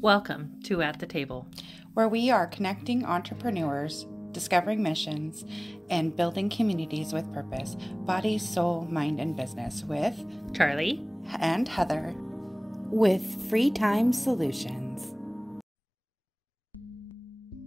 Welcome to At the Table, where we are connecting entrepreneurs, discovering missions, and building communities with purpose, body, soul, mind, and business with Charlie and Heather with Free Time Solutions.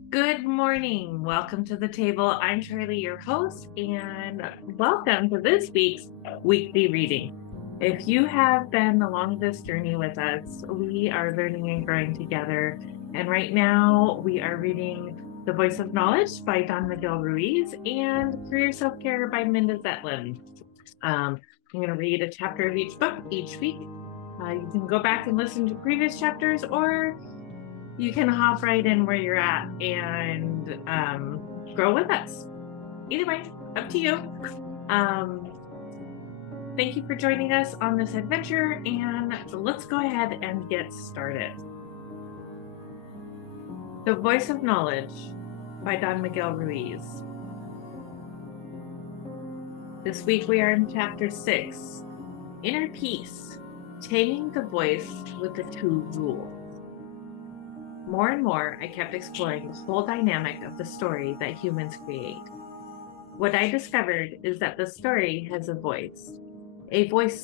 Good morning. Welcome to the table. I'm Charlie, your host, and welcome to this week's weekly reading. If you have been along this journey with us, we are learning and growing together. And right now we are reading The Voice of Knowledge by Don Miguel Ruiz and Career Self-Care by Minda Zetlin. I'm going to read a chapter of each book each week. You can go back and listen to previous chapters, or you can hop right in where you're at and grow with us. Either way, up to you. Thank you for joining us on this adventure, and let's go ahead and get started. The Voice of Knowledge by Don Miguel Ruiz. This week we are in chapter 6, Inner Peace, Taming the Voice with the 2 Rules. More and more, I kept exploring the whole dynamic of the story that humans create. What I discovered is that the story has a voice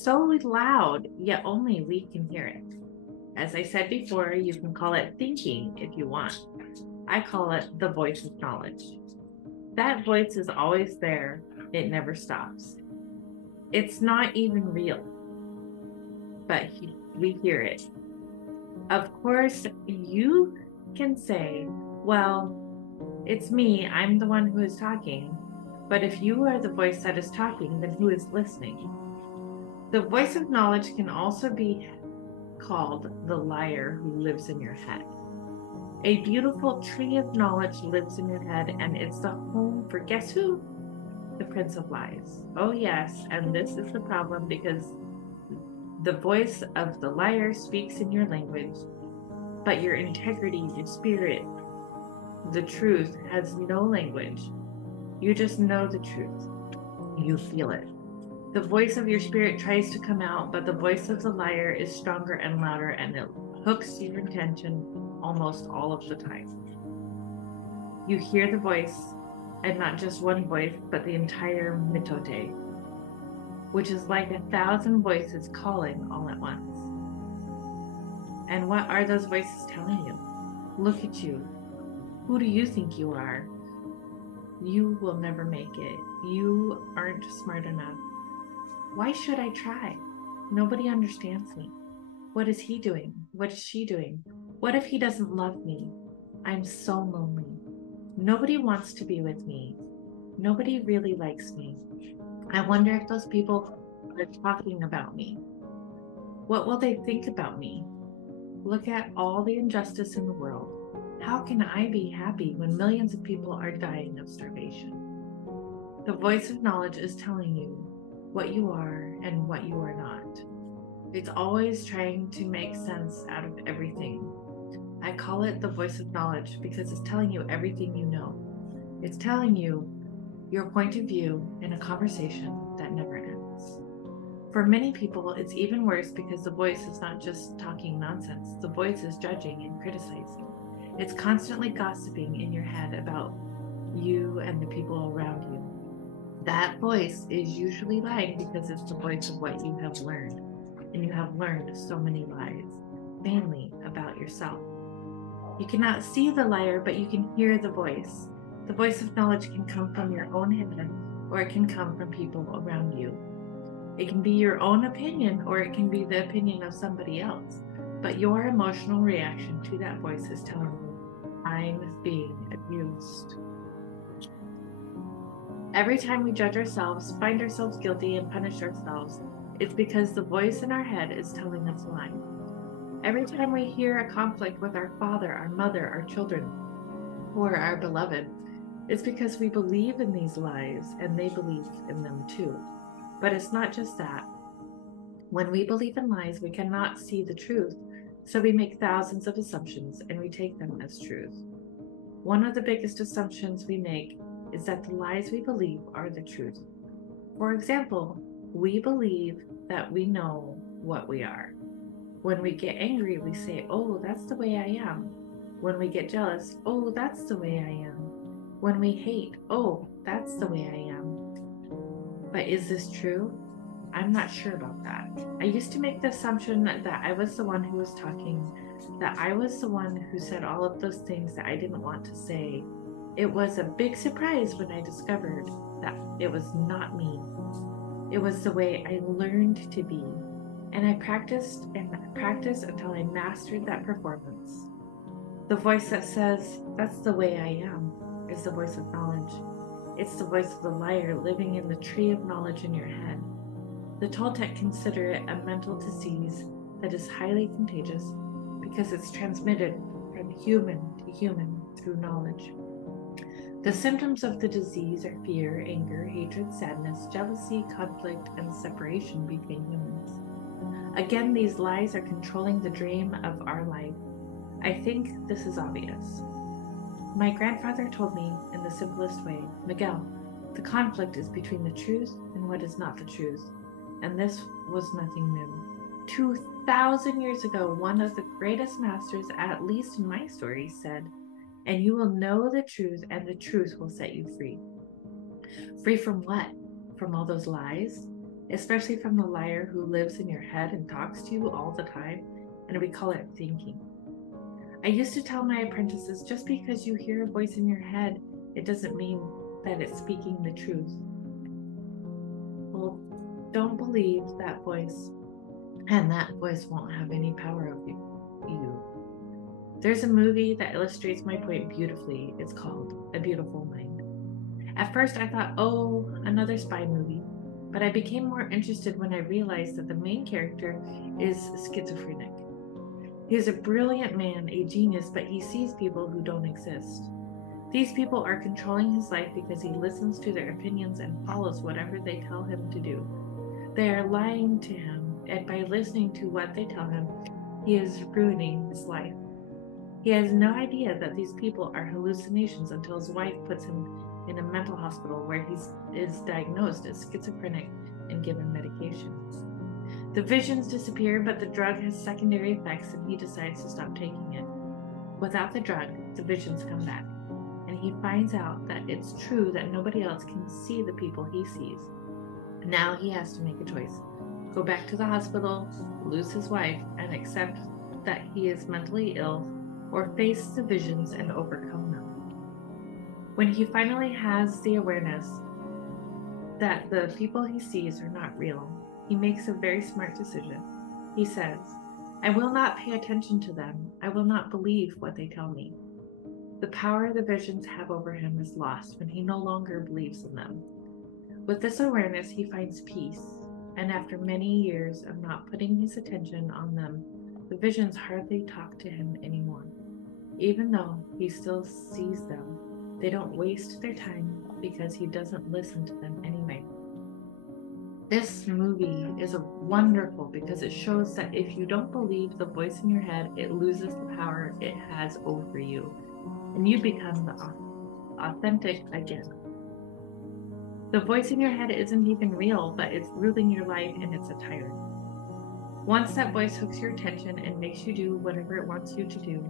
so loud, yet only we can hear it. As I said before, you can call it thinking if you want. I call it the voice of knowledge. That voice is always there. It never stops. It's not even real, but we hear it. Of course, you can say, well, it's me, I'm the one who is talking. But if you are the voice that is talking, then who is listening? The voice of knowledge can also be called the liar who lives in your head. A beautiful tree of knowledge lives in your head, and it's the home for guess who? The Prince of Lies. Oh yes, and this is the problem because the voice of the liar speaks in your language, but your integrity, your spirit, the truth has no language. You just know the truth. You feel it. The voice of your spirit tries to come out, but the voice of the liar is stronger and louder, and it hooks your attention almost all of the time. You hear the voice, and not just one voice, but the entire mitote, which is like 1,000 voices calling all at once. And what are those voices telling you? Look at you. Who do you think you are? You will never make it. You aren't smart enough. Why should I try? Nobody understands me. What is he doing? What is she doing? What if he doesn't love me? I'm so lonely. Nobody wants to be with me. Nobody really likes me. I wonder if those people are talking about me. What will they think about me? Look at all the injustice in the world. How can I be happy when millions of people are dying of starvation? The voice of knowledge is telling you what you are and what you are not. It's always trying to make sense out of everything. I call it the voice of knowledge because it's telling you everything you know. It's telling you your point of view in a conversation that never ends. For many people, it's even worse because the voice is not just talking nonsense. The voice is judging and criticizing. It's constantly gossiping in your head about you and the people around you. That voice is usually lying because it's the voice of what you have learned. And you have learned so many lies, mainly about yourself. You cannot see the liar, but you can hear the voice. The voice of knowledge can come from your own head, or it can come from people around you. It can be your own opinion, or it can be the opinion of somebody else. But your emotional reaction to that voice is telling you, I'm being abused. Every time we judge ourselves, find ourselves guilty, and punish ourselves, it's because the voice in our head is telling us lies. Every time we hear a conflict with our father, our mother, our children, or our beloved, it's because we believe in these lies and they believe in them too. But it's not just that. When we believe in lies, we cannot see the truth, so we make thousands of assumptions and we take them as truth. One of the biggest assumptions we make is that the lies we believe are the truth. For example, we believe that we know what we are. When we get angry, we say, oh, that's the way I am. When we get jealous, oh, that's the way I am. When we hate, oh, that's the way I am. But is this true? I'm not sure about that. I used to make the assumption that I was the one who was talking, that I was the one who said all of those things that I didn't want to say. It was a big surprise when I discovered that it was not me. It was the way I learned to be. And I practiced and practiced until I mastered that performance. The voice that says, that's the way I am, is the voice of knowledge. It's the voice of the liar living in the tree of knowledge in your head. The Toltec consider it a mental disease that is highly contagious because it's transmitted from human to human through knowledge. The symptoms of the disease are fear, anger, hatred, sadness, jealousy, conflict, and separation between humans. Again, these lies are controlling the dream of our life. I think this is obvious. My grandfather told me in the simplest way, Miguel, the conflict is between the truth and what is not the truth. And this was nothing new. 2,000 years ago, one of the greatest masters, at least in my story, said, and you will know the truth, and the truth will set you free. Free from what? From all those lies? Especially from the liar who lives in your head and talks to you all the time, and we call it thinking. I used to tell my apprentices, just because you hear a voice in your head, it doesn't mean that it's speaking the truth. Well, don't believe that voice, and that voice won't have any power over you. There's a movie that illustrates my point beautifully. It's called A Beautiful Mind. At first I thought, oh, another spy movie, but I became more interested when I realized that the main character is schizophrenic. He's a brilliant man, a genius, but he sees people who don't exist. These people are controlling his life because he listens to their opinions and follows whatever they tell him to do. They are lying to him, and by listening to what they tell him, he is ruining his life. He has no idea that these people are hallucinations until his wife puts him in a mental hospital where he is diagnosed as schizophrenic and given medication. The visions disappear, but the drug has secondary effects, and he decides to stop taking it. Without the drug, the visions come back, and he finds out that it's true that nobody else can see the people he sees. Now he has to make a choice. Go back to the hospital, lose his wife, and accept that he is mentally ill, or face the visions and overcome them. When he finally has the awareness that the people he sees are not real, he makes a very smart decision. He says, I will not pay attention to them. I will not believe what they tell me. The power the visions have over him is lost when he no longer believes in them. With this awareness, he finds peace, and after many years of not putting his attention on them, the visions hardly talk to him anymore. Even though he still sees them, they don't waste their time because he doesn't listen to them anyway. This movie is wonderful because it shows that if you don't believe the voice in your head, it loses the power it has over you, and you become the authentic again. The voice in your head isn't even real, but it's ruling your life, and it's a tyrant. Once that voice hooks your attention and makes you do whatever it wants you to do,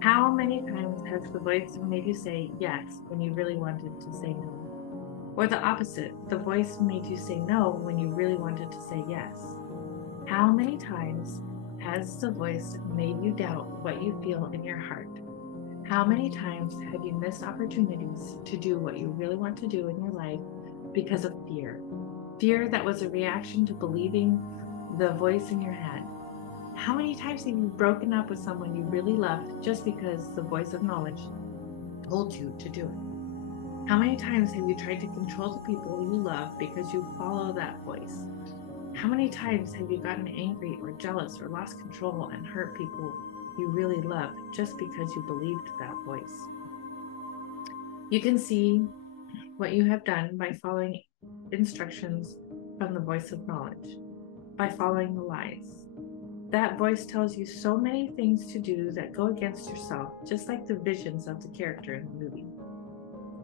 how many times has the voice made you say yes when you really wanted to say no? Or the opposite, the voice made you say no when you really wanted to say yes? How many times has the voice made you doubt what you feel in your heart? How many times have you missed opportunities to do what you really want to do in your life because of fear? Fear that was a reaction to believing the voice in your head. How many times have you broken up with someone you really loved just because the voice of knowledge told you to do it? How many times have you tried to control the people you love because you follow that voice? How many times have you gotten angry or jealous or lost control and hurt people you really loved just because you believed that voice? You can see what you have done by following instructions from the voice of knowledge, by following the lies. That voice tells you so many things to do that go against yourself, just like the visions of the character in the movie.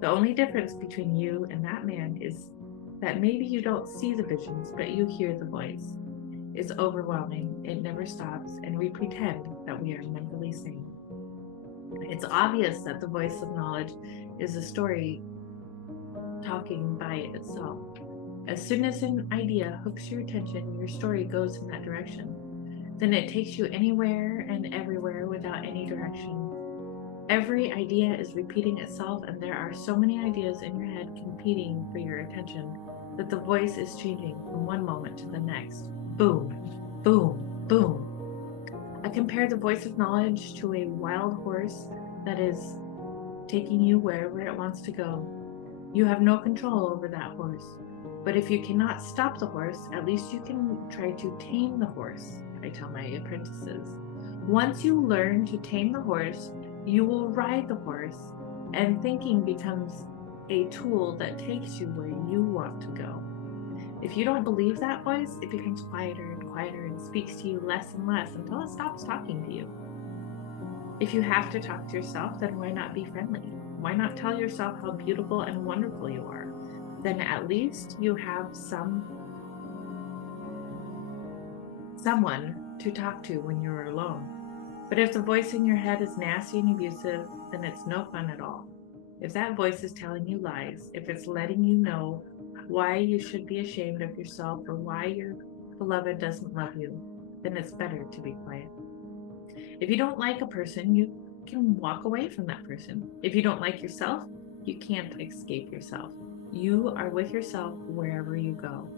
The only difference between you and that man is that maybe you don't see the visions, but you hear the voice. is overwhelming, it never stops, and we pretend that we are mentally sane. It's obvious that the voice of knowledge is a story talking by itself. As soon as an idea hooks your attention, your story goes in that direction. Then it takes you anywhere and everywhere without any direction. Every idea is repeating itself, and there are so many ideas in your head competing for your attention that the voice is changing from one moment to the next. Boom, boom, boom. I compare the voice of knowledge to a wild horse that is taking you wherever it wants to go. You have no control over that horse. But if you cannot stop the horse, at least you can try to tame the horse, I tell my apprentices. Once you learn to tame the horse, you will ride the horse, and thinking becomes a tool that takes you where you want to go. If you don't believe that voice, it becomes quieter and quieter and speaks to you less and less until it stops talking to you. If you have to talk to yourself, then why not be friendly? Why not tell yourself how beautiful and wonderful you are? Then at least you have someone to talk to when you're alone. But if the voice in your head is nasty and abusive, then it's no fun at all. If that voice is telling you lies, if it's letting you know why you should be ashamed of yourself or why your beloved doesn't love you, then it's better to be quiet. If you don't like a person, you can walk away from that person. If you don't like yourself, you can't escape yourself. You are with yourself wherever you go.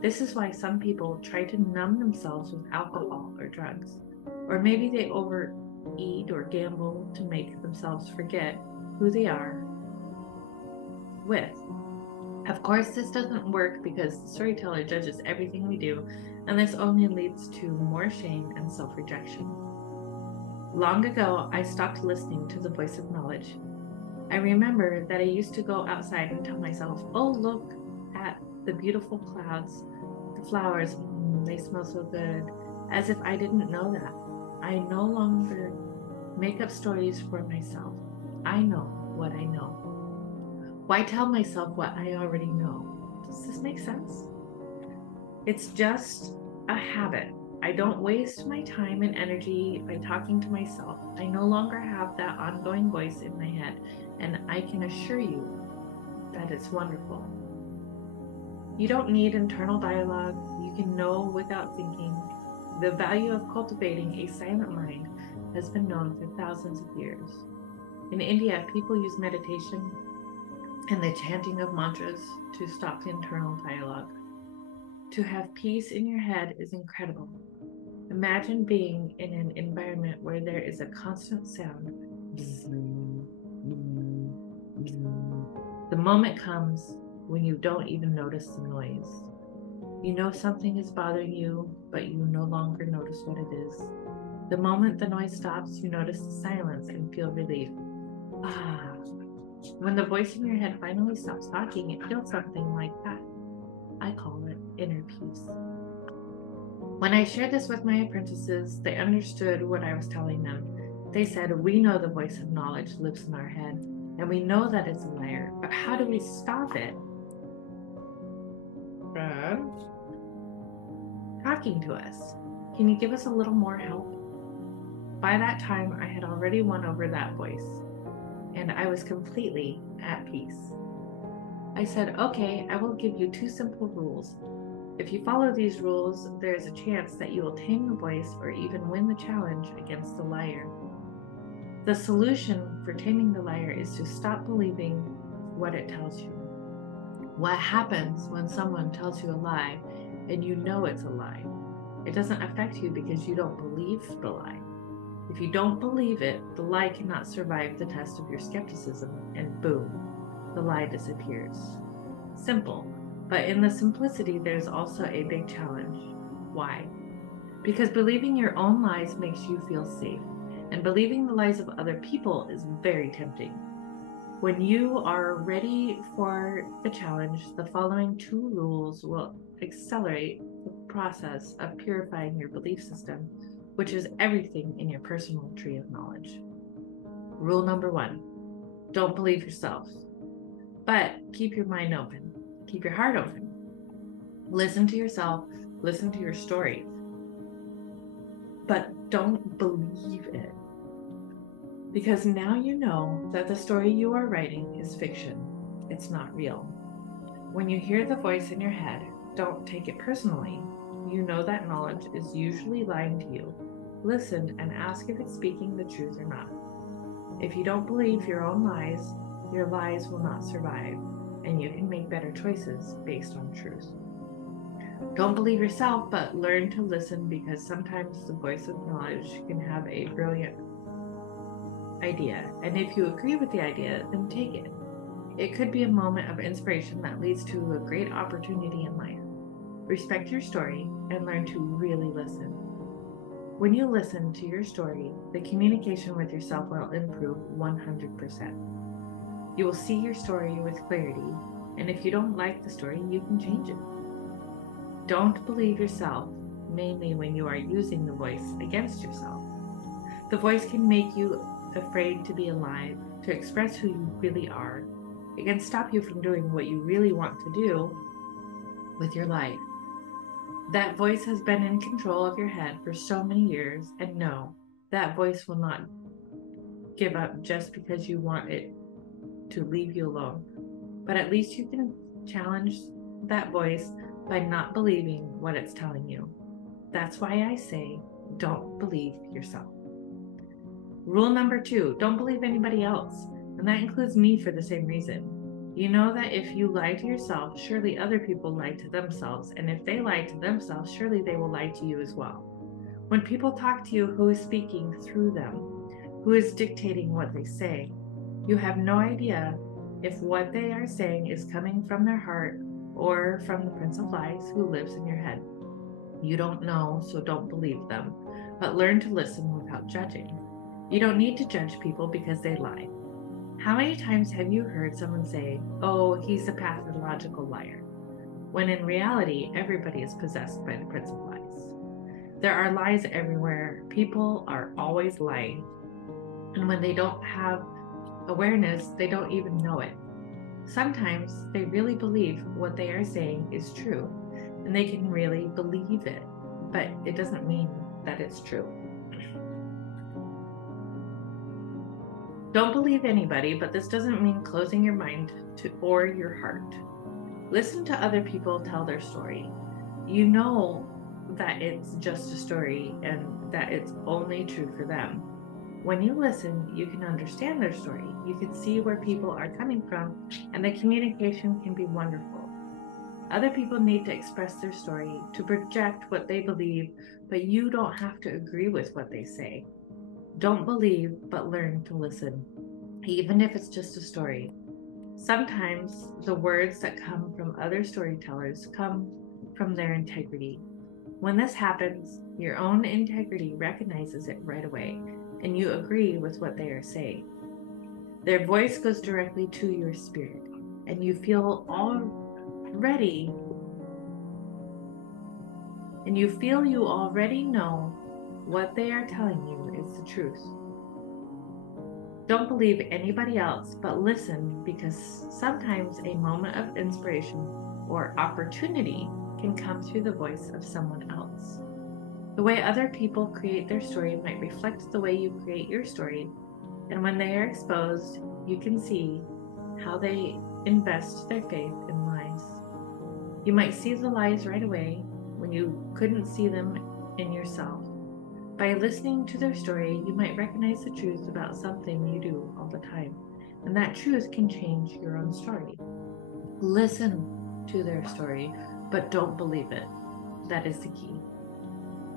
This is why some people try to numb themselves with alcohol or drugs. Or maybe they overeat or gamble to make themselves forget who they are with. Of course, this doesn't work because the storyteller judges everything we do, and this only leads to more shame and self-rejection. Long ago, I stopped listening to the voice of knowledge. I remember that I used to go outside and tell myself, oh, look at the beautiful clouds, the flowers, they smell so good, as if I didn't know that. I no longer make up stories for myself. I know what I know. Why tell myself what I already know? Does this make sense? It's just a habit. I don't waste my time and energy by talking to myself. I no longer have that ongoing voice in my head, and I can assure you that it's wonderful. You don't need internal dialogue. You can know without thinking. The value of cultivating a silent mind has been known for thousands of years. In India, people use meditation and the chanting of mantras to stop the internal dialogue. To have peace in your head is incredible. Imagine being in an environment where there is a constant sound. The moment comes when you don't even notice the noise. You know something is bothering you, but you no longer notice what it is. The moment the noise stops, you notice the silence and feel relief. When the voice in your head finally stops talking, it feels something like that. I call it inner peace. When I shared this with my apprentices, they understood what I was telling them. They said, we know the voice of knowledge lives in our head, and we know that it's a liar, but how do we stop it? Talking to us. Can you give us a little more help? By that time, I had already won over that voice, and I was completely at peace. I said, okay, I will give you 2 simple rules. If you follow these rules, there is a chance that you will tame the voice or even win the challenge against the liar. The solution for taming the liar is to stop believing what it tells you. What happens when someone tells you a lie and you know it's a lie? It doesn't affect you because you don't believe the lie. If you don't believe it, the lie cannot survive the test of your skepticism, and boom, the lie disappears. Simple, but in the simplicity, there's also a big challenge. Why? Because believing your own lies makes you feel safe, and believing the lies of other people is very tempting. When you are ready for the challenge, the following 2 rules will accelerate the process of purifying your belief system, which is everything in your personal tree of knowledge. Rule number 1, don't believe yourself, but keep your mind open. Keep your heart open. Listen to yourself, listen to your story, but don't believe it. Because now you know that the story you are writing is fiction. It's not real. When you hear the voice in your head, don't take it personally. You know that knowledge is usually lying to you. Listen and ask if it's speaking the truth or not. If you don't believe your own lies, your lies will not survive, and you can make better choices based on truth. Don't believe yourself, but learn to listen, because sometimes the voice of knowledge can have a brilliant idea, and if you agree with the idea, then take it. It could be a moment of inspiration that leads to a great opportunity in life. Respect your story and learn to really listen. When you listen to your story, the communication with yourself will improve 100%. You will see your story with clarity, and if you don't like the story, you can change it. Don't believe yourself, mainly when you are using the voice against yourself. The voice can make you afraid to be alive, to express who you really are. It can stop you from doing what you really want to do with your life. That voice has been in control of your head for so many years, and no, that voice will not give up just because you want it to leave you alone. But at least you can challenge that voice by not believing what it's telling you. That's why I say, don't believe yourself. Rule number 2, don't believe anybody else. And that includes me for the same reason. You know that if you lie to yourself, surely other people lie to themselves. And if they lie to themselves, surely they will lie to you as well. When people talk to you, who is speaking through them? Who is dictating what they say? You have no idea if what they are saying is coming from their heart or from the Prince of Lies who lives in your head. You don't know, so don't believe them, but learn to listen without judging. You don't need to judge people because they lie. How many times have you heard someone say, "Oh, he's a pathological liar," when in reality, everybody is possessed by the Prince of Lies? There are lies everywhere. People are always lying. And when they don't have awareness, they don't even know it. Sometimes they really believe what they are saying is true, and they can really believe it, but it doesn't mean that it's true. Don't believe anybody, but this doesn't mean closing your mind to or your heart. Listen to other people tell their story. You know that it's just a story and that it's only true for them. When you listen, you can understand their story. You can see where people are coming from, and the communication can be wonderful. Other people need to express their story, to project what they believe, but you don't have to agree with what they say. Don't believe, but learn to listen, even if it's just a story. Sometimes the words that come from other storytellers come from their integrity. When this happens, your own integrity recognizes it right away, and you agree with what they are saying. Their voice goes directly to your spirit, and you feel you already know what they are telling you is the truth. Don't believe anybody else, but listen, because sometimes a moment of inspiration or opportunity can come through the voice of someone else. The way other people create their story might reflect the way you create your story, and when they are exposed, you can see how they invest their faith in lies. You might see the lies right away when you couldn't see them in yourself. By listening to their story, you might recognize the truth about something you do all the time, and that truth can change your own story. Listen to their story, but don't believe it. That is the key.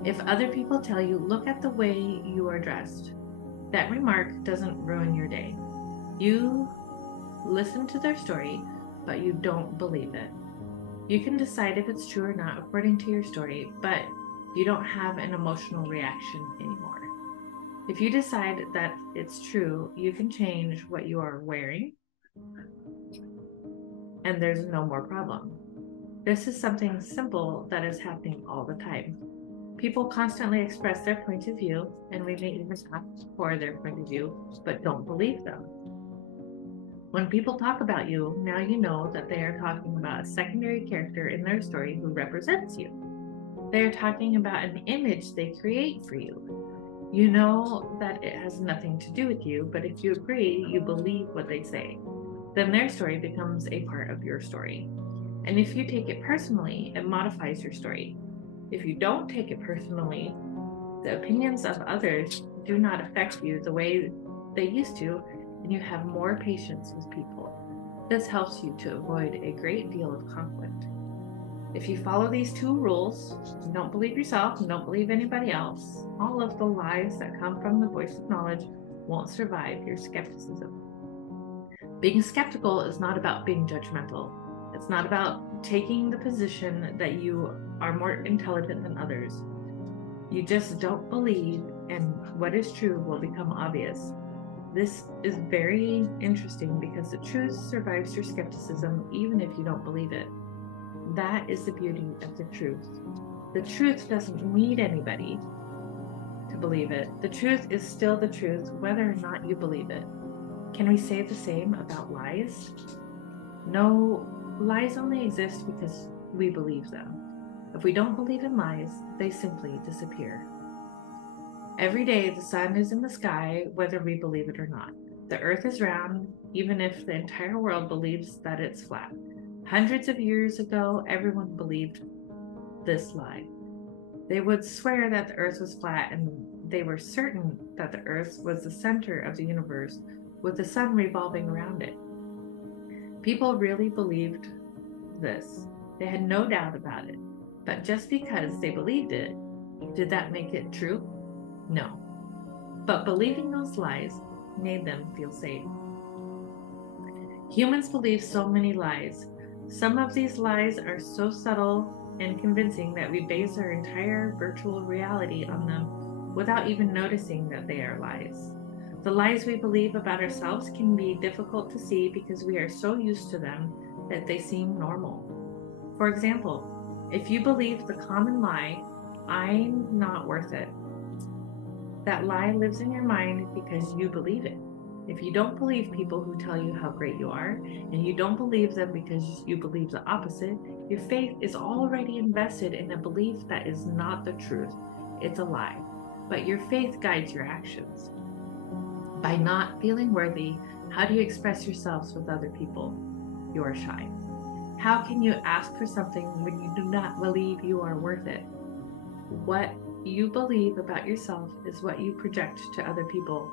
If other people tell you, "Look at the way you are dressed," that remark doesn't ruin your day. You listen to their story, but you don't believe it. You can decide if it's true or not according to your story, but you don't have an emotional reaction anymore. If you decide that it's true, you can change what you are wearing, and there's no more problem. This is something simple that is happening all the time. People constantly express their point of view, and we may even ask for their point of view, but don't believe them. When people talk about you, now you know that they are talking about a secondary character in their story who represents you. They're talking about an image they create for you. You know that it has nothing to do with you, but if you agree, you believe what they say. Then their story becomes a part of your story. And if you take it personally, it modifies your story. If you don't take it personally, the opinions of others do not affect you the way they used to, and you have more patience with people. This helps you to avoid a great deal of conflict. If you follow these two rules, don't believe yourself and don't believe anybody else, all of the lies that come from the voice of knowledge won't survive your skepticism. Being skeptical is not about being judgmental. It's not about taking the position that you are more intelligent than others. You just don't believe, and what is true will become obvious. This is very interesting because the truth survives your skepticism even if you don't believe it. That is the beauty of the truth. The truth doesn't need anybody to believe it. The truth is still the truth whether or not you believe it. Can we say the same about lies? No, lies only exist because we believe them. If we don't believe in lies, they simply disappear. Every day, the sun is in the sky, whether we believe it or not. The earth is round, even if the entire world believes that it's flat. Hundreds of years ago, everyone believed this lie. They would swear that the earth was flat, and they were certain that the earth was the center of the universe, with the sun revolving around it. People really believed this. They had no doubt about it. But just because they believed it, did that make it true? No. But believing those lies made them feel safe. Humans believe so many lies. Some of these lies are so subtle and convincing that we base our entire virtual reality on them without even noticing that they are lies. The lies we believe about ourselves can be difficult to see because we are so used to them that they seem normal. For example, if you believe the common lie, I'm not worth it, that lie lives in your mind because you believe it. If you don't believe people who tell you how great you are, and you don't believe them because you believe the opposite, your faith is already invested in a belief that is not the truth. It's a lie. But your faith guides your actions. By not feeling worthy, how do you express yourselves with other people? You are shy. How can you ask for something when you do not believe you are worth it? What you believe about yourself is what you project to other people,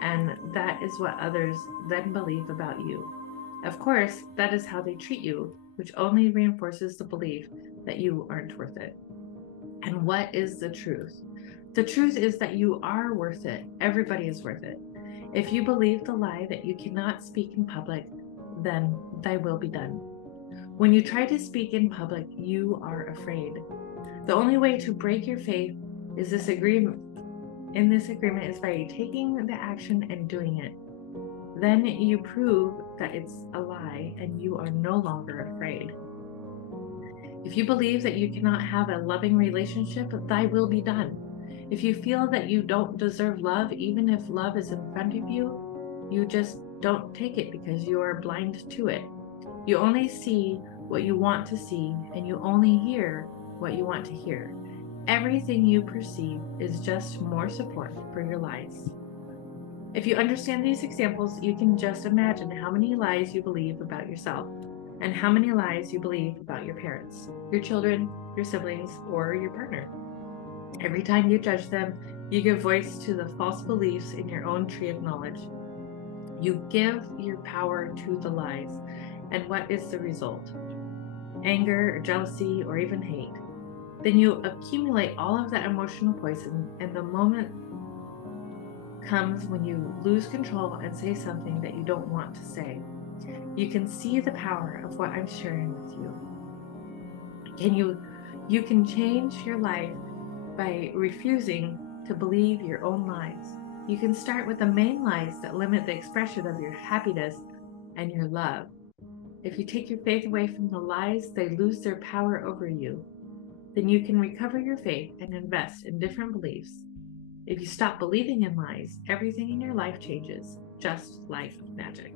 and that is what others then believe about you. Of course, that is how they treat you, which only reinforces the belief that you aren't worth it. And what is the truth? The truth is that you are worth it. Everybody is worth it. If you believe the lie that you cannot speak in public, then thy will be done. When you try to speak in public, you are afraid. The only way to break your faith is this agreement. In this agreement is by taking the action and doing it. Then you prove that it's a lie and you are no longer afraid. If you believe that you cannot have a loving relationship, thy will be done. If you feel that you don't deserve love, even if love is in front of you, you just don't take it because you are blind to it. You only see what you want to see, and you only hear what you want to hear. Everything you perceive is just more support for your lies. If you understand these examples, you can just imagine how many lies you believe about yourself and how many lies you believe about your parents, your children, your siblings, or your partner. Every time you judge them, you give voice to the false beliefs in your own tree of knowledge. You give your power to the lies. And what is the result? Anger, or jealousy, or even hate. Then you accumulate all of that emotional poison, and the moment comes when you lose control and say something that you don't want to say. You can see the power of what I'm sharing with you. You can change your life by refusing to believe your own lies. You can start with the main lies that limit the expression of your happiness and your love. If you take your faith away from the lies, they lose their power over you. Then you can recover your faith and invest in different beliefs. If you stop believing in lies, everything in your life changes, just like magic.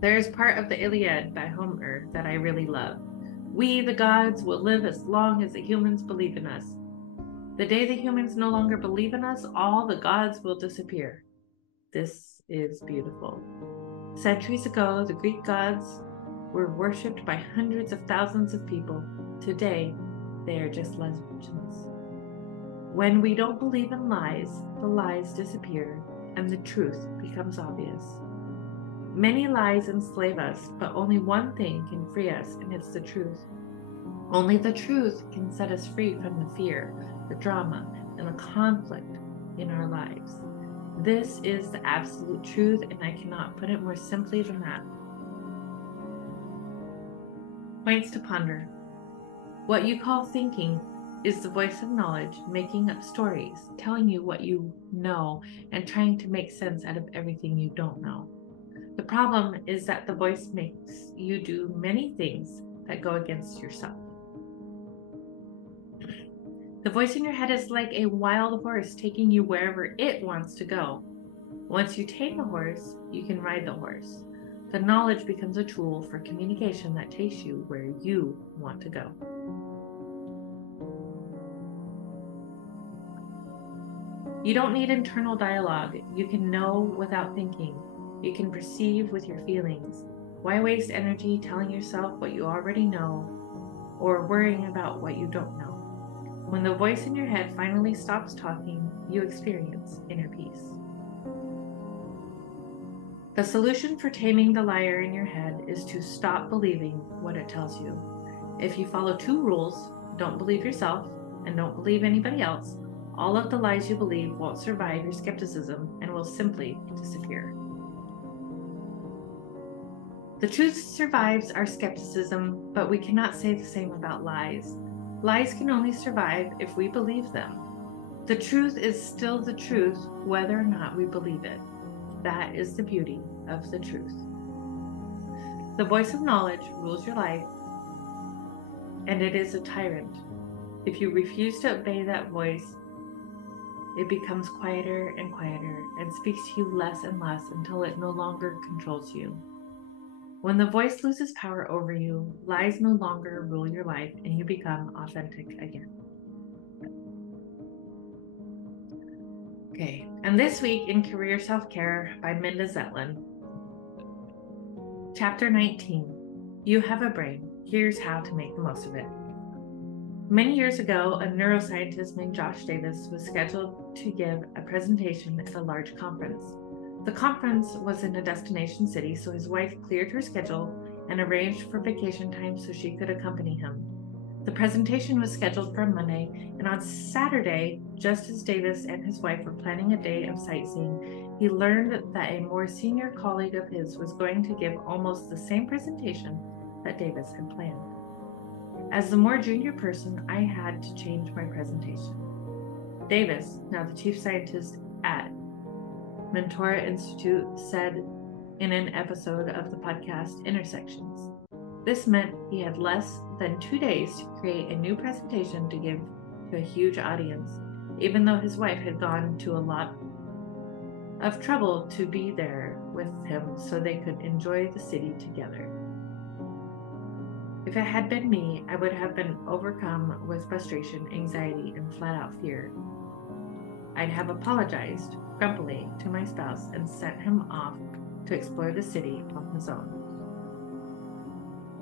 There is part of the Iliad by Homer that I really love. We, the gods, will live as long as the humans believe in us. The day the humans no longer believe in us, all the gods will disappear. This is beautiful. Centuries ago, the Greek gods were worshipped by hundreds of thousands of people. Today, they are just legends. When we don't believe in lies, the lies disappear and the truth becomes obvious. Many lies enslave us, but only one thing can free us, and it's the truth. Only the truth can set us free from the fear, the drama, and the conflict in our lives. This is the absolute truth, and I cannot put it more simply than that. Points to ponder. What you call thinking is the voice of knowledge making up stories, telling you what you know, and trying to make sense out of everything you don't know. The problem is that the voice makes you do many things that go against yourself. The voice in your head is like a wild horse taking you wherever it wants to go. Once you tame the horse, you can ride the horse. The knowledge becomes a tool for communication that takes you where you want to go. You don't need internal dialogue. You can know without thinking. You can perceive with your feelings. Why waste energy telling yourself what you already know or worrying about what you don't know? When the voice in your head finally stops talking, you experience inner peace. The solution for taming the liar in your head is to stop believing what it tells you. If you follow 2 rules, don't believe yourself and don't believe anybody else, all of the lies you believe won't survive your skepticism and will simply disappear. The truth survives our skepticism, but we cannot say the same about lies. Lies can only survive if we believe them. The truth is still the truth, whether or not we believe it. That is the beauty of the truth. The voice of knowledge rules your life, and it is a tyrant. If you refuse to obey that voice, it becomes quieter and quieter and speaks to you less and less until it no longer controls you. When the voice loses power over you, lies no longer rule your life and you become authentic again. Okay, and this week in Career Self-Care by Minda Zetlin. Chapter 19, You Have a Brain. Here's how to make the most of it. Many years ago, a neuroscientist named Josh Davis was scheduled to give a presentation at a large conference. The conference was in a destination city, so his wife cleared her schedule and arranged for vacation time so she could accompany him. The presentation was scheduled for Monday, and on Saturday, just as Davis and his wife were planning a day of sightseeing, he learned that a more senior colleague of his was going to give almost the same presentation that Davis had planned. As the more junior person, I had to change my presentation. Davis, now the chief scientist at Mentora Institute, said in an episode of the podcast Intersections. This meant he had less than 2 days to create a new presentation to give to a huge audience, even though his wife had gone to a lot of trouble to be there with him so they could enjoy the city together. If it had been me, I would have been overcome with frustration, anxiety, and flat-out fear. I'd have apologized grumpily to my spouse and sent him off to explore the city on his own.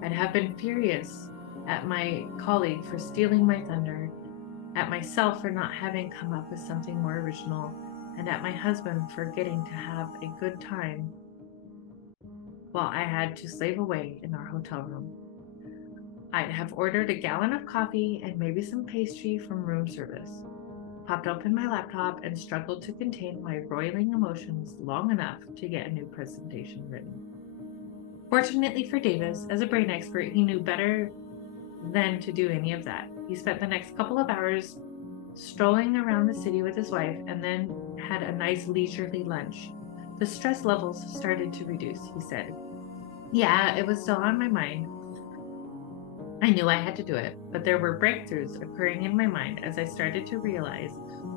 I'd have been furious at my colleague for stealing my thunder, at myself for not having come up with something more original, and at my husband for getting to have a good time while I had to slave away in our hotel room. I'd have ordered a gallon of coffee and maybe some pastry from room service, popped open my laptop, and struggled to contain my roiling emotions long enough to get a new presentation written. Fortunately for Davis, as a brain expert, he knew better than to do any of that. He spent the next couple of hours strolling around the city with his wife and then had a nice leisurely lunch. The stress levels started to reduce, he said. Yeah, it was still on my mind. I knew I had to do it, but there were breakthroughs occurring in my mind as I started to realize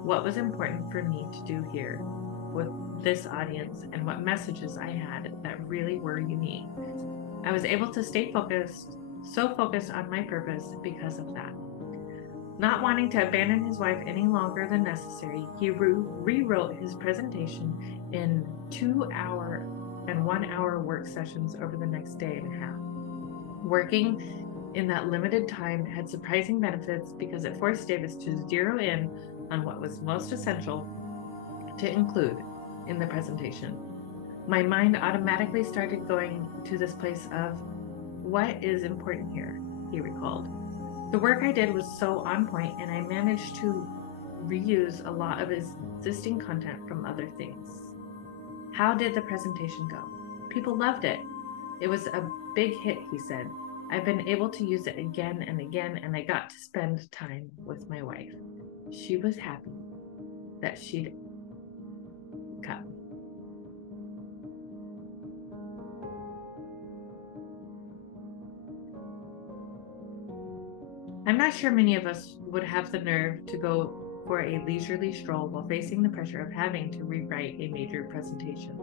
what was important for me to do here with this audience and what messages I had that really were unique. I was able to stay focused, so focused on my purpose because of that. Not wanting to abandon his wife any longer than necessary, he rewrote his presentation in 2-hour and 1-hour work sessions over the next day and a half. Working in that limited time had surprising benefits because it forced Davis to zero in on what was most essential to include in the presentation. My mind automatically started going to this place of what is important here, he recalled. The work I did was so on point, and I managed to reuse a lot of existing content from other things. How did the presentation go? People loved it. It was a big hit, he said. I've been able to use it again and again, and I got to spend time with my wife. She was happy that she'd come. I'm not sure many of us would have the nerve to go for a leisurely stroll while facing the pressure of having to rewrite a major presentation.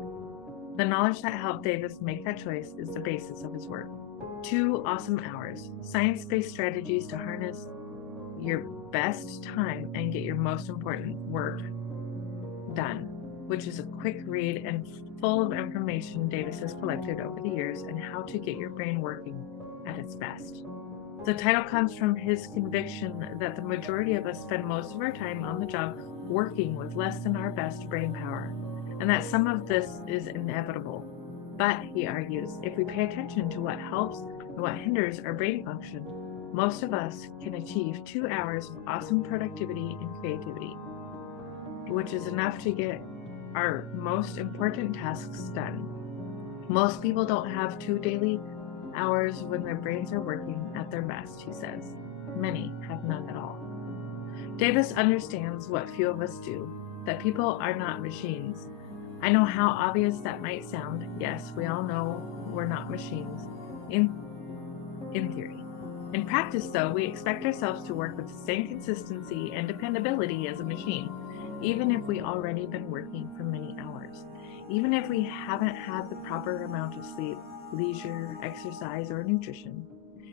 The knowledge that helped Davis make that choice is the basis of his work. 2 awesome hours, science-based strategies to harness your best time and get your most important work done, which is a quick read and full of information Davis has collected over the years and how to get your brain working at its best. The title comes from his conviction that the majority of us spend most of our time on the job working with less than our best brain power, and that some of this is inevitable. But, he argues, if we pay attention to what helps and what hinders our brain function, most of us can achieve 2 hours of awesome productivity and creativity, which is enough to get our most important tasks done. Most people don't have 2 daily hours when their brains are working at their best, he says. Many have none at all. Davis understands what few of us do, that people are not machines. I know how obvious that might sound. Yes, we all know we're not machines, in theory. In practice, though, we expect ourselves to work with the same consistency and dependability as a machine, even if we already been working for many hours, even if we haven't had the proper amount of sleep, leisure, exercise, or nutrition,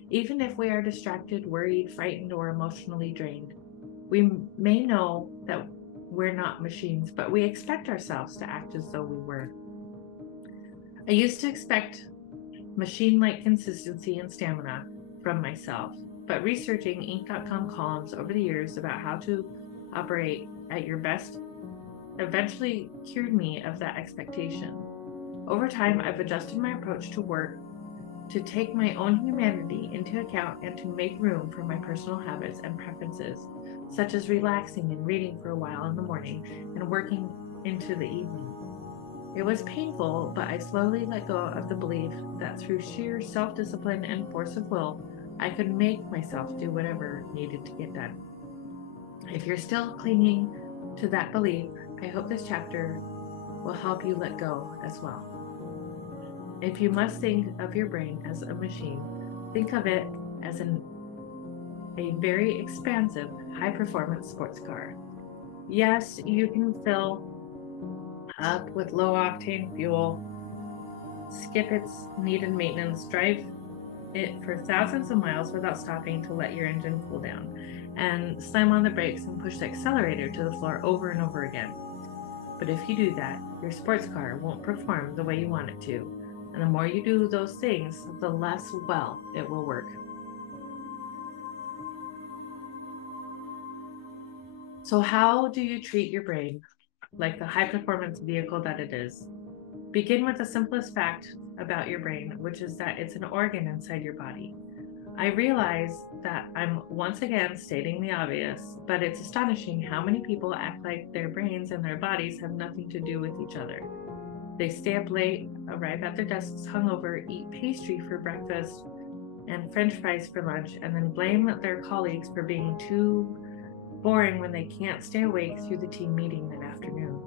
even if we are distracted, worried, frightened, or emotionally drained. We may know that we're not machines, but we expect ourselves to act as though we were. I used to expect machine-like consistency and stamina from myself, but researching Inc.com columns over the years about how to operate at your best eventually cured me of that expectation. Over time, I've adjusted my approach to work to take my own humanity into account and to make room for my personal habits and preferences, such as relaxing and reading for a while in the morning and working into the evening. It was painful, but I slowly let go of the belief that through sheer self-discipline and force of will, I could make myself do whatever needed to get done. If you're still clinging to that belief, I hope this chapter will help you let go as well. If you must think of your brain as a machine, think of it as a very expansive, high-performance sports car. Yes, you can fill up with low-octane fuel, skip its needed maintenance, drive it for thousands of miles without stopping to let your engine cool down, and slam on the brakes and push the accelerator to the floor over and over again. But if you do that, your sports car won't perform the way you want it to. And the more you do those things, the less well it will work. So how do you treat your brain like the high-performance vehicle that it is? Begin with the simplest fact about your brain, which is that it's an organ inside your body. I realize that I'm once again stating the obvious, but it's astonishing how many people act like their brains and their bodies have nothing to do with each other. They stay up late, arrive at their desks hungover, eat pastry for breakfast and French fries for lunch, and then blame their colleagues for being too boring when they can't stay awake through the team meeting that afternoon.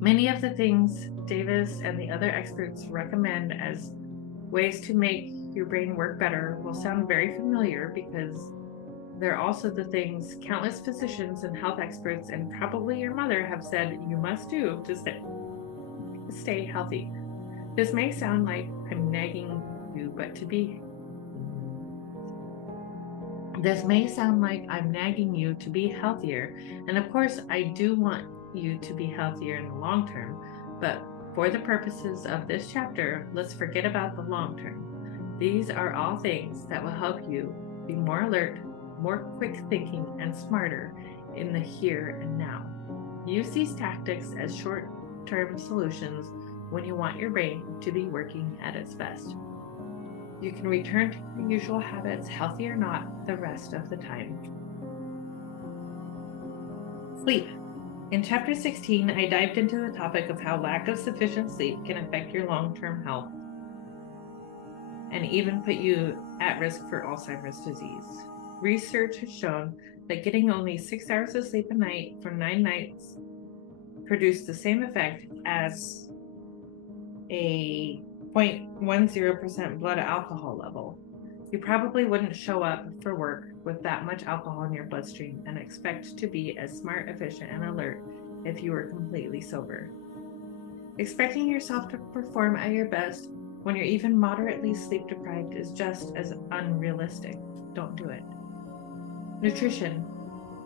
Many of the things Davis and the other experts recommend as ways to make your brain work better will sound very familiar because they're also the things countless physicians and health experts and probably your mother have said you must do to stay healthy. This may sound like I'm nagging you, but to be This may sound like I'm nagging you to be healthier, and of course I do want you to be healthier in the long term, but for the purposes of this chapter, let's forget about the long term. These are all things that will help you be more alert, more quick thinking, and smarter in the here and now. Use these tactics as short-term solutions when you want your brain to be working at its best. You can return to your usual habits, healthy or not, the rest of the time. Sleep. In chapter 16, I dived into the topic of how lack of sufficient sleep can affect your long-term health and even put you at risk for Alzheimer's disease. Research has shown that getting only 6 hours of sleep a night for 9 nights produced the same effect as a 0.10% blood alcohol level. You probably wouldn't show up for work with that much alcohol in your bloodstream and expect to be as smart, efficient, and alert if you were completely sober. Expecting yourself to perform at your best when you're even moderately sleep deprived is just as unrealistic. Don't do it. Nutrition.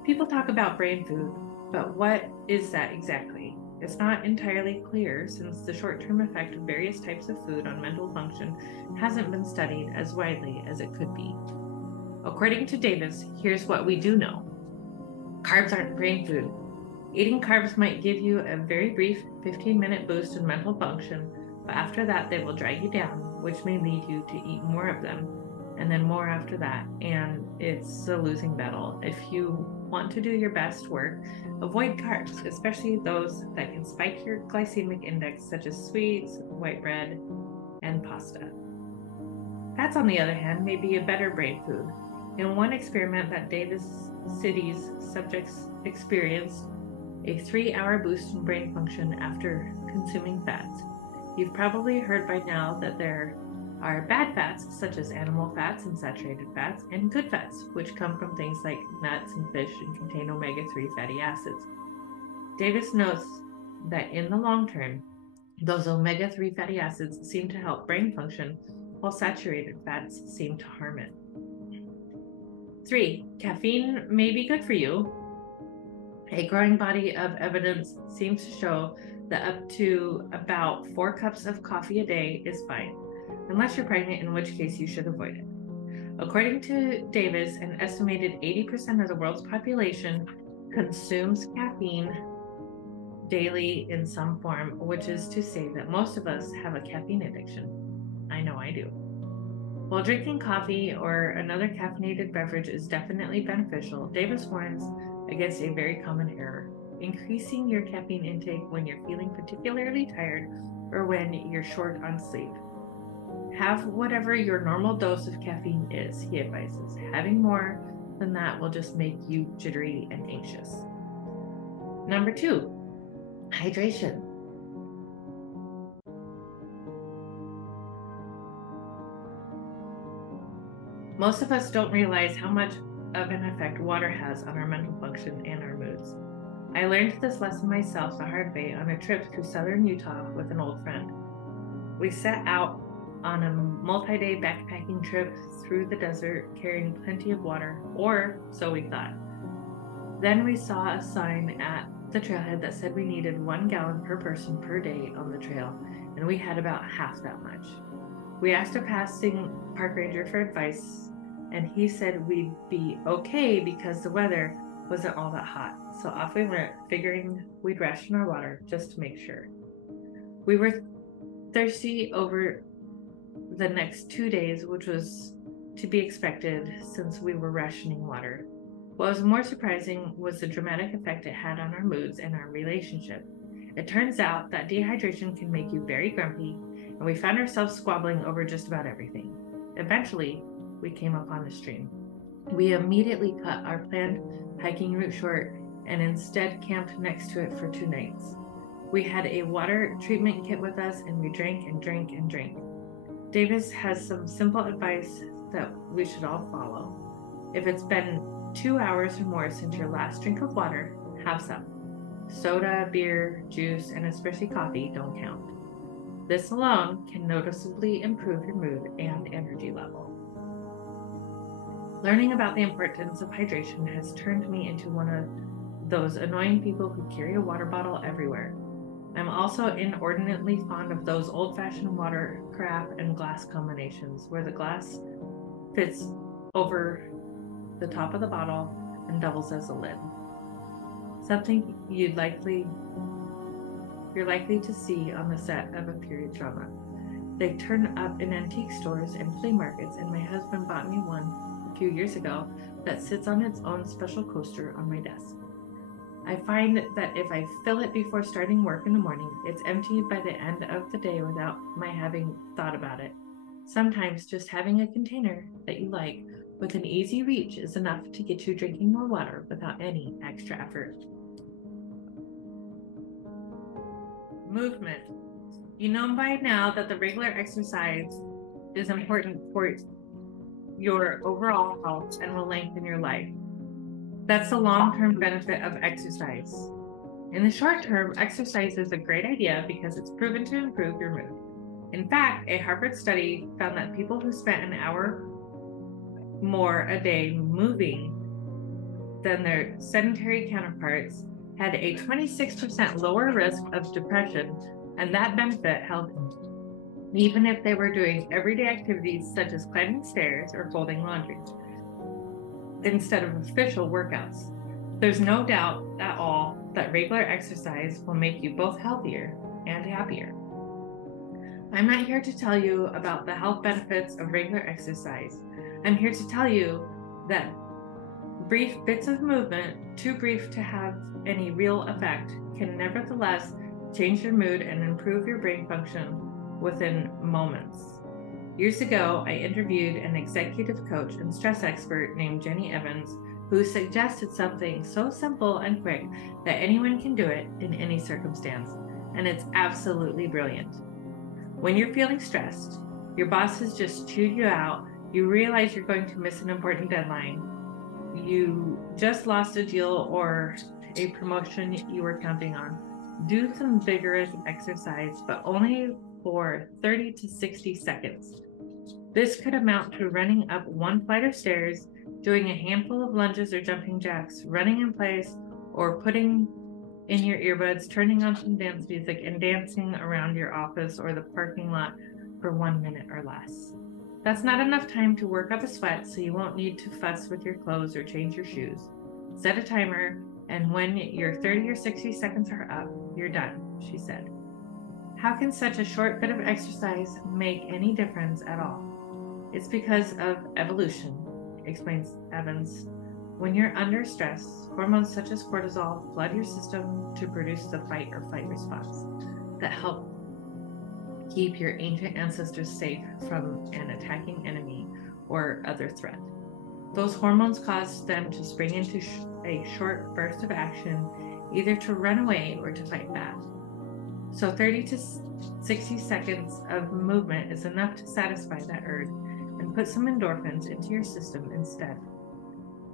People talk about brain food, but what is that exactly? It's not entirely clear since the short-term effect of various types of food on mental function hasn't been studied as widely as it could be. According to Davis, here's what we do know. Carbs aren't brain food. Eating carbs might give you a very brief 15-minute boost in mental function, but after that they will drag you down, which may lead you to eat more of them, and then more after that, and it's a losing battle. If you want to do your best work, avoid carbs, especially those that can spike your glycemic index, such as sweets, white bread, and pasta. Fats, on the other hand, may be a better brain food. In one experiment that Davis City's subjects experienced a 3-hour boost in brain function after consuming fats. You've probably heard by now that there are bad fats, such as animal fats and saturated fats, and good fats, which come from things like nuts and fish and contain omega-3 fatty acids. Davis notes that in the long term, those omega-3 fatty acids seem to help brain function, while saturated fats seem to harm it. 3. Caffeine may be good for you. A growing body of evidence seems to show that up to about 4 cups of coffee a day is fine, unless you're pregnant, in which case you should avoid it. According to Davis, an estimated 80% of the world's population consumes caffeine daily in some form, which is to say that most of us have a caffeine addiction. I know I do. While drinking coffee or another caffeinated beverage is definitely beneficial, Davis warns against a very common error: increasing your caffeine intake when you're feeling particularly tired or when you're short on sleep. Have whatever your normal dose of caffeine is, he advises. Having more than that will just make you jittery and anxious. Number 2, hydration. Most of us don't realize how much of an effect water has on our mental function and our moods. I learned this lesson myself the hard way on a trip through southern Utah with an old friend. We set out on a multi-day backpacking trip through the desert carrying plenty of water, or so we thought. Then we saw a sign at the trailhead that said we needed 1 gallon per person per day on the trail, and we had about half that much. We asked a passing park ranger for advice, and he said we'd be okay because the weather wasn't all that hot. So off we went, figuring we'd ration our water just to make sure. We were thirsty over the next 2 days, which was to be expected since we were rationing water. What was more surprising was the dramatic effect it had on our moods and our relationship. It turns out that dehydration can make you very grumpy, and we found ourselves squabbling over just about everything. Eventually, we came upon a stream. We immediately cut our planned hiking route short and instead camped next to it for 2 nights. We had a water treatment kit with us, and we drank and drank and drank. Davis has some simple advice that we should all follow. If it's been 2 hours or more since your last drink of water, have some. Soda, beer, juice, and especially coffee don't count. This alone can noticeably improve your mood and energy level. Learning about the importance of hydration has turned me into one of those annoying people who carry a water bottle everywhere. I'm also inordinately fond of those old-fashioned water carafe and glass combinations where the glass fits over the top of the bottle and doubles as a lid. Something you're likely to see on the set of a period drama. They turn up in antique stores and flea markets, and my husband bought me one a few years ago that sits on its own special coaster on my desk. I find that if I fill it before starting work in the morning, it's emptied by the end of the day without my having thought about it. Sometimes just having a container that you like with an easy reach is enough to get you drinking more water without any extra effort. Movement. You know by now that the regular exercise is important for your overall health and will lengthen your life. That's the long-term benefit of exercise. In the short term, exercise is a great idea because it's proven to improve your mood. In fact, a Harvard study found that people who spent an hour more a day moving than their sedentary counterparts had a 26% lower risk of depression, and that benefit held even if they were doing everyday activities such as climbing stairs or folding laundry instead of official workouts. There's no doubt at all that regular exercise will make you both healthier and happier. I'm not here to tell you about the health benefits of regular exercise. I'm here to tell you that brief bits of movement, too brief to have any real effect, can nevertheless change your mood and improve your brain function within moments. Years ago, I interviewed an executive coach and stress expert named Jenny Evans, who suggested something so simple and quick that anyone can do it in any circumstance, and it's absolutely brilliant. When you're feeling stressed, your boss has just chewed you out, you realize you're going to miss an important deadline, you just lost a deal or a promotion you were counting on, do some vigorous exercise, but only for 30 to 60 seconds. This could amount to running up one flight of stairs, doing a handful of lunges or jumping jacks, running in place, or putting in your earbuds, turning on some dance music, and dancing around your office or the parking lot for 1 minute or less. That's not enough time to work up a sweat, so you won't need to fuss with your clothes or change your shoes. Set a timer, and when your 30 or 60 seconds are up, you're done, she said. How can such a short bit of exercise make any difference at all? It's because of evolution, explains Evans. When you're under stress, hormones such as cortisol flood your system to produce the fight or flight response that help keep your ancient ancestors safe from an attacking enemy or other threat. Those hormones cause them to spring into a short burst of action, either to run away or to fight back. So 30 to 60 seconds of movement is enough to satisfy that urge and put some endorphins into your system instead.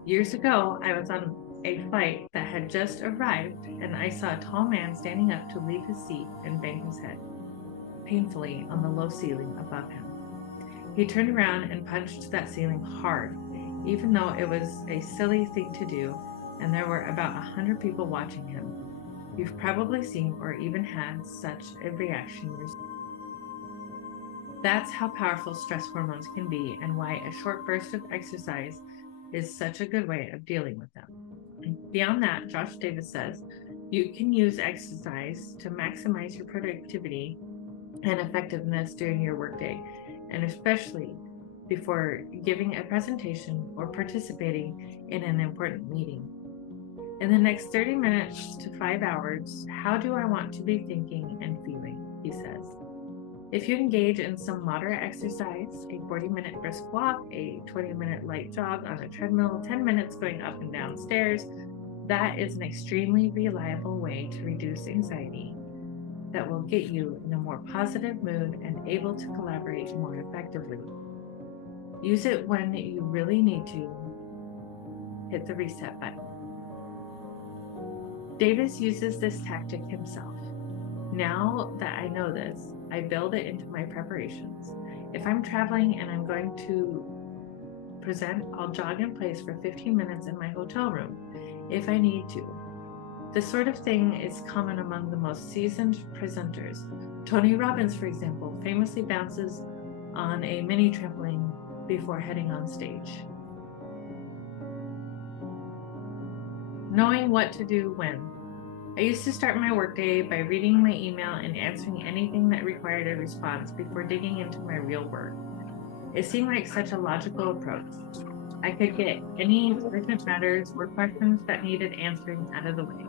Years ago, I was on a flight that had just arrived, and I saw a tall man standing up to leave his seat and bang his head painfully on the low ceiling above him. He turned around and punched that ceiling hard, even though it was a silly thing to do, and there were about 100 people watching him. You've probably seen or even had such a reaction yourself. That's how powerful stress hormones can be, and why a short burst of exercise is such a good way of dealing with them. Beyond that, Josh Davis says, you can use exercise to maximize your productivity and effectiveness during your workday, and especially before giving a presentation or participating in an important meeting. In the next 30 minutes to 5 hours, how do I want to be thinking and feeling, he says. If you engage in some moderate exercise, a 40-minute brisk walk, a 20-minute light jog on a treadmill, 10 minutes going up and down stairs, that is an extremely reliable way to reduce anxiety that will get you in a more positive mood and able to collaborate more effectively. Use it when you really need to hit the reset button. Davis uses this tactic himself. Now that I know this, I build it into my preparations. If I'm traveling and I'm going to present, I'll jog in place for 15 minutes in my hotel room if I need to. This sort of thing is common among the most seasoned presenters. Tony Robbins, for example, famously bounces on a mini trampoline before heading on stage. Knowing what to do when. I used to start my workday by reading my email and answering anything that required a response before digging into my real work. It seemed like such a logical approach. I could get any urgent matters or questions that needed answering out of the way,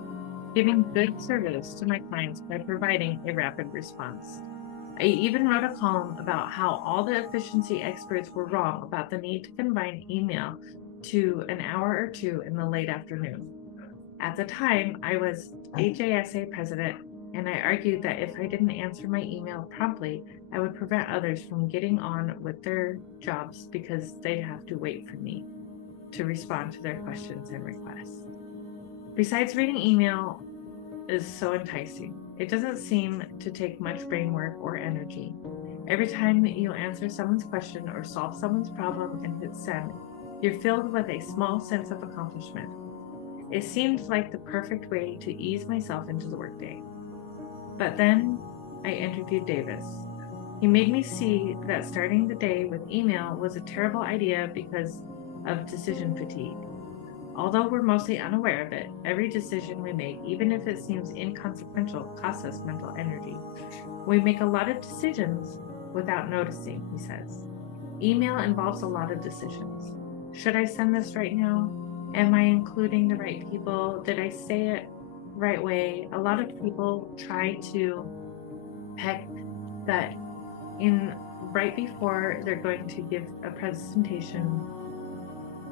giving good service to my clients by providing a rapid response. I even wrote a column about how all the efficiency experts were wrong about the need to combine email to an hour or two in the late afternoon. At the time, I was HASA president, and I argued that if I didn't answer my email promptly, I would prevent others from getting on with their jobs because they'd have to wait for me to respond to their questions and requests. Besides, reading email is so enticing. It doesn't seem to take much brain work or energy. Every time you answer someone's question or solve someone's problem and hit send, you're filled with a small sense of accomplishment. It seemed like the perfect way to ease myself into the workday. But then I interviewed Davis. He made me see that starting the day with email was a terrible idea because of decision fatigue. Although we're mostly unaware of it, every decision we make, even if it seems inconsequential, costs us mental energy. We make a lot of decisions without noticing, he says. Email involves a lot of decisions. Should I send this right now? Am I including the right people? Did I say it right way? A lot of people try to peck that in right before they're going to give a presentation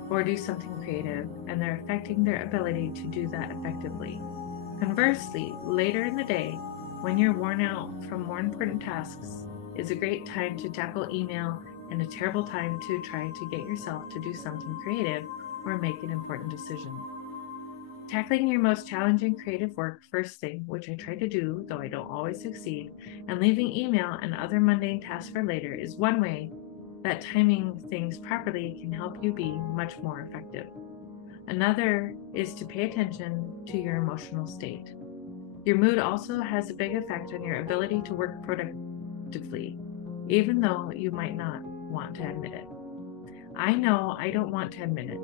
or do something creative, and they're affecting their ability to do that effectively. Conversely, later in the day, when you're worn out from more important tasks, is a great time to tackle email and a terrible time to try to get yourself to do something creative or make an important decision. Tackling your most challenging creative work first thing, which I try to do, though I don't always succeed, and leaving email and other mundane tasks for later is one way that timing things properly can help you be much more effective. Another is to pay attention to your emotional state. Your mood also has a big effect on your ability to work productively, even though you might not want to admit it. I know I don't want to admit it.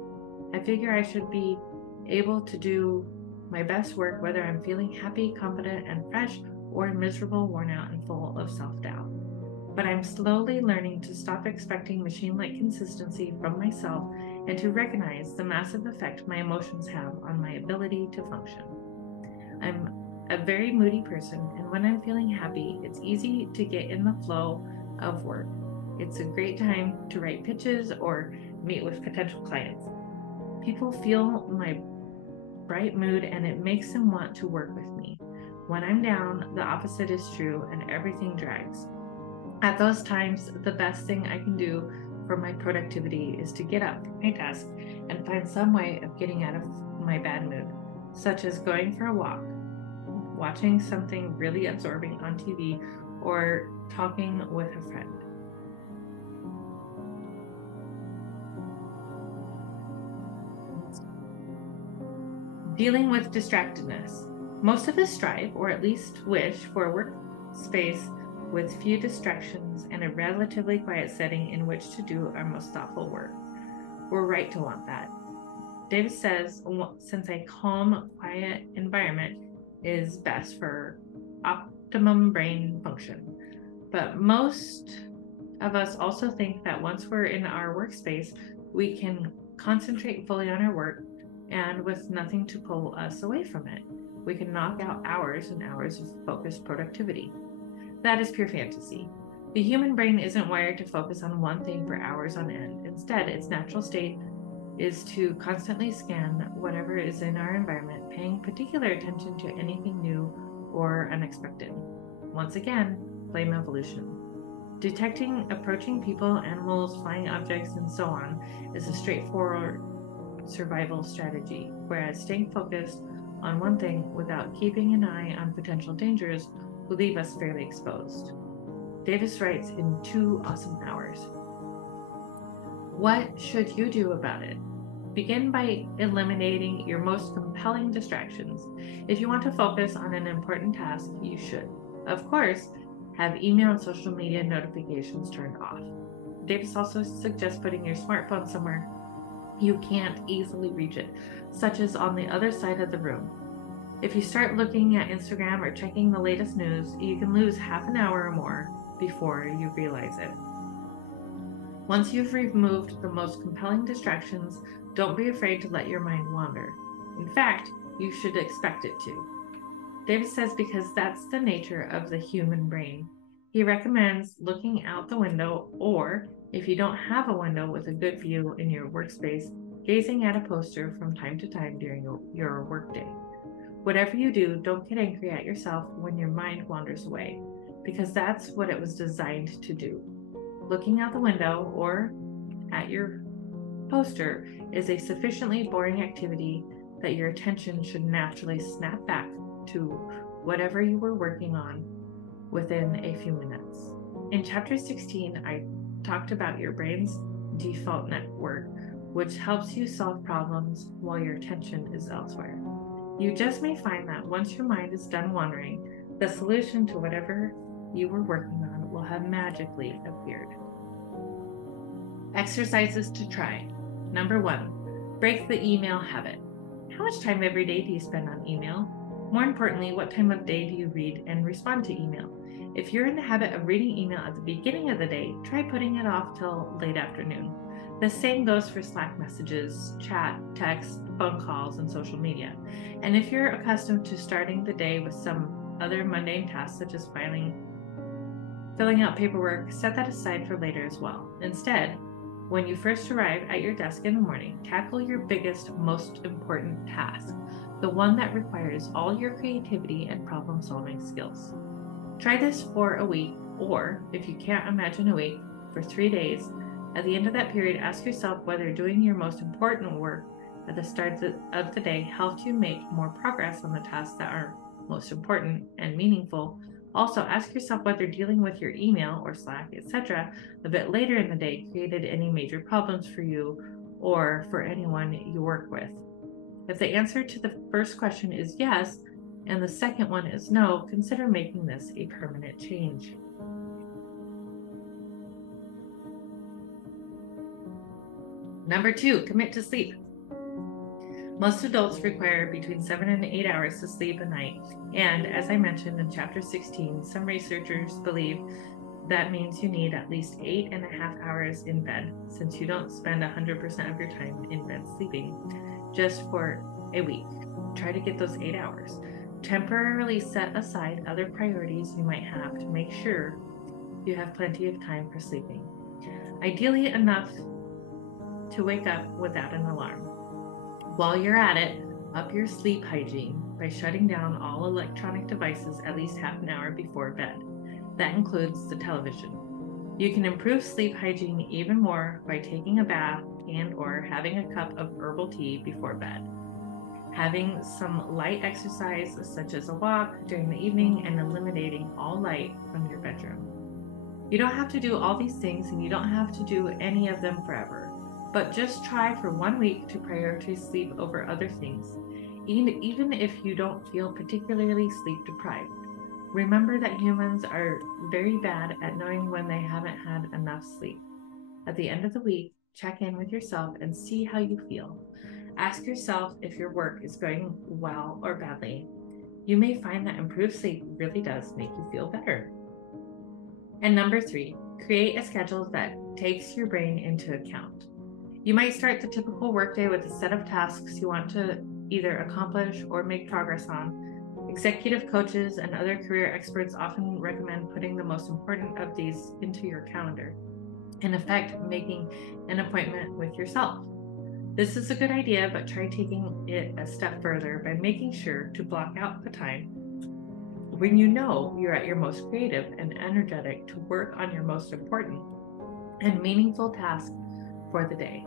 I figure I should be able to do my best work whether I'm feeling happy, confident, and fresh, or miserable, worn out, and full of self-doubt. But I'm slowly learning to stop expecting machine-like consistency from myself and to recognize the massive effect my emotions have on my ability to function. I'm a very moody person, and when I'm feeling happy, it's easy to get in the flow of work. It's a great time to write pitches or meet with potential clients. People feel my bright mood and it makes them want to work with me. When I'm down, the opposite is true and everything drags. At those times, the best thing I can do for my productivity is to get up from my desk and find some way of getting out of my bad mood, such as going for a walk, watching something really absorbing on TV, or talking with a friend. Dealing with distractedness. Most of us strive, or at least wish, for a workspace with few distractions and a relatively quiet setting in which to do our most thoughtful work. We're right to want that. Davis says, since a calm, quiet environment is best for optimum brain function. But most of us also think that once we're in our workspace, we can concentrate fully on our work, and with nothing to pull us away from it, we can knock out hours and hours of focused productivity. That is pure fantasy. The human brain isn't wired to focus on one thing for hours on end. Instead, its natural state is to constantly scan whatever is in our environment, paying particular attention to anything new or unexpected. Once again, blame evolution. Detecting approaching people, animals, flying objects, and so on is a straightforward survival strategy, whereas staying focused on one thing without keeping an eye on potential dangers will leave us fairly exposed. Davis writes in 2 awesome hours. What should you do about it? Begin by eliminating your most compelling distractions. If you want to focus on an important task, you should, of course, have email and social media notifications turned off. Davis also suggests putting your smartphone somewhere you can't easily reach it, such as on the other side of the room. If you start looking at Instagram or checking the latest news, you can lose half an hour or more before you realize it. Once you've removed the most compelling distractions, don't be afraid to let your mind wander. In fact, you should expect it to. Davis says because that's the nature of the human brain. He recommends looking out the window, or if you don't have a window with a good view in your workspace, gazing at a poster from time to time during your workday. Whatever you do, don't get angry at yourself when your mind wanders away, because that's what it was designed to do. Looking out the window or at your poster is a sufficiently boring activity that your attention should naturally snap back to whatever you were working on within a few minutes. In chapter 16, I talked about your brain's default network, which helps you solve problems while your attention is elsewhere. You just may find that once your mind is done wandering, the solution to whatever you were working on will have magically appeared. Exercises to try. Number 1, break the email habit. How much time every day do you spend on email? More importantly, what time of day do you read and respond to email? If you're in the habit of reading email at the beginning of the day, try putting it off till late afternoon. The same goes for Slack messages, chat, text, phone calls, and social media. And if you're accustomed to starting the day with some other mundane tasks such as filling out paperwork, set that aside for later as well. Instead, when you first arrive at your desk in the morning, tackle your biggest, most important task, the one that requires all your creativity and problem-solving skills. Try this for a week, or if you can't imagine a week, for 3 days. At the end of that period, ask yourself whether doing your most important work at the start of the day helped you make more progress on the tasks that are most important and meaningful. Also, ask yourself whether dealing with your email or Slack, etc., a bit later in the day created any major problems for you or for anyone you work with. If the answer to the first question is yes, and the second one is no, consider making this a permanent change. Number 2, commit to sleep. Most adults require between 7 and 8 hours to sleep a night, and as I mentioned in chapter 16, some researchers believe that means you need at least 8.5 hours in bed, since you don't spend 100% of your time in bed sleeping. Just for a week, try to get those 8 hours. Temporarily set aside other priorities you might have to make sure you have plenty of time for sleeping. Ideally enough to wake up without an alarm. While you're at it, up your sleep hygiene by shutting down all electronic devices at least half an hour before bed. That includes the television. You can improve sleep hygiene even more by taking a bath and/or having a cup of herbal tea before bed. Having some light exercise such as a walk during the evening and eliminating all light from your bedroom. You don't have to do all these things, and you don't have to do any of them forever, but just try for 1 week to prioritize sleep over other things, even if you don't feel particularly sleep deprived. Remember that humans are very bad at knowing when they haven't had enough sleep. At the end of the week, check in with yourself and see how you feel. Ask yourself if your work is going well or badly. You may find that improved sleep really does make you feel better. And number 3, create a schedule that takes your brain into account. You might start the typical workday with a set of tasks you want to either accomplish or make progress on. Executive coaches and other career experts often recommend putting the most important of these into your calendar. In effect, making an appointment with yourself. This is a good idea, but try taking it a step further by making sure to block out the time when you know you're at your most creative and energetic to work on your most important and meaningful task for the day.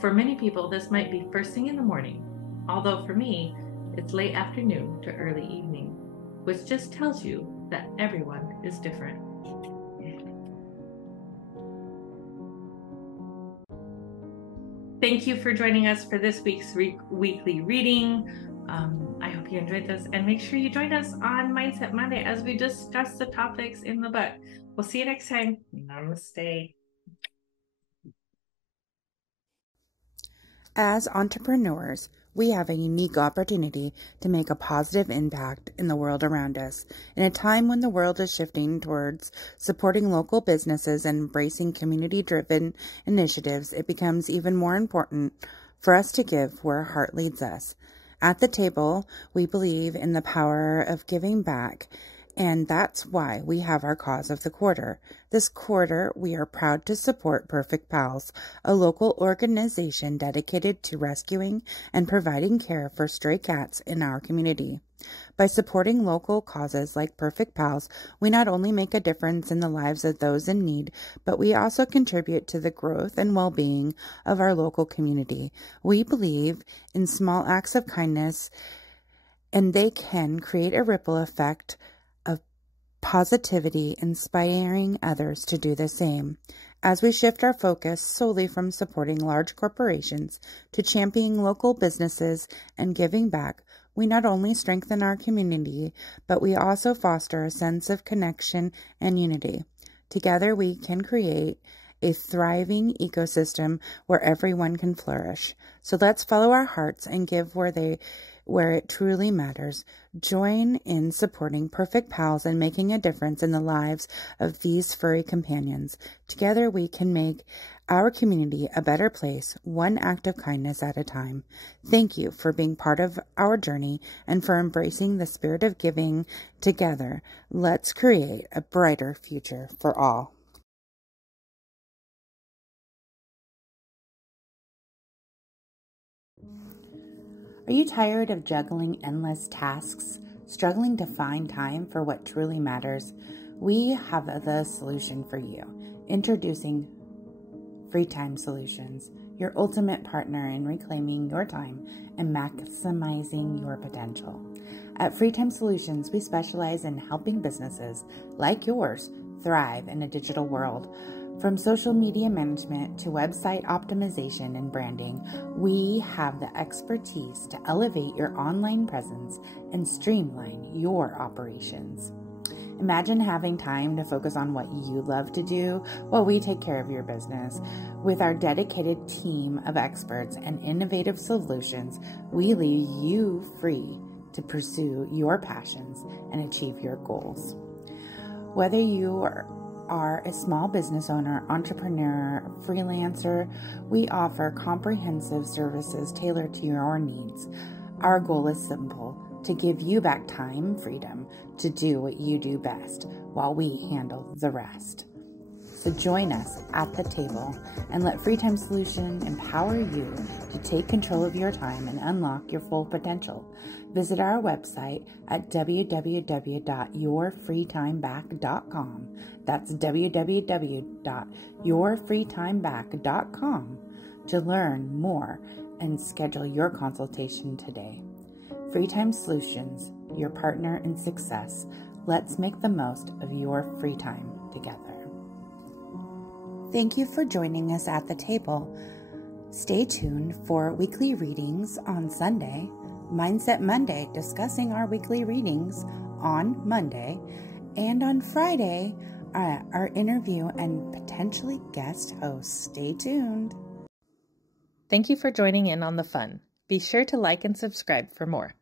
For many people, this might be first thing in the morning, although for me, it's late afternoon to early evening, which just tells you that everyone is different. Thank you for joining us for this week's weekly reading. I hope you enjoyed this, and make sure you join us on Mindset Monday as we discuss the topics in the book. We'll see you next time. Namaste. As entrepreneurs, we have a unique opportunity to make a positive impact in the world around us. In a time when the world is shifting towards supporting local businesses and embracing community-driven initiatives, it becomes even more important for us to give where our heart leads us. At the table, we believe in the power of giving back, and that's why we have our cause of the quarter. This quarter, we are proud to support Perfect Pals, a local organization dedicated to rescuing and providing care for stray cats in our community. By supporting local causes like Perfect Pals, we not only make a difference in the lives of those in need, but we also contribute to the growth and well-being of our local community. We believe in small acts of kindness, and they can create a ripple effect of positivity, inspiring others to do the same. As we shift our focus solely from supporting large corporations to championing local businesses and giving back, we not only strengthen our community, but we also foster a sense of connection and unity. Together, we can create a thriving ecosystem where everyone can flourish. So let's follow our hearts and give where it truly matters. Join in supporting Perfect Pals and making a difference in the lives of these furry companions. Together we can make our community a better place, one act of kindness at a time. Thank you for being part of our journey and for embracing the spirit of giving together. Let's create a brighter future for all. Are you tired of juggling endless tasks, struggling to find time for what truly matters? We have the solution for you. Introducing Free Time Solutions, your ultimate partner in reclaiming your time and maximizing your potential. At Free Time Solutions, we specialize in helping businesses like yours thrive in a digital world. From social media management to website optimization and branding, we have the expertise to elevate your online presence and streamline your operations. Imagine having time to focus on what you love to do while we take care of your business. With our dedicated team of experts and innovative solutions, we leave you free to pursue your passions and achieve your goals. Whether you are a small business owner, entrepreneur, freelancer, we offer comprehensive services tailored to your needs. Our goal is simple: to give you back time, freedom to do what you do best while we handle the rest. So join us at the table and let Free Time Solution empower you to take control of your time and unlock your full potential. Visit our website at www.yourfreetimeback.com. That's www.yourfreetimeback.com to learn more and schedule your consultation today. Free Time Solutions, your partner in success. Let's make the most of your free time together. Thank you for joining us at the table. Stay tuned for weekly readings on Sunday, Mindset Monday, discussing our weekly readings on Monday, and on Friday, our interview and potentially guest host. Stay tuned. Thank you for joining in on the fun. Be sure to like and subscribe for more.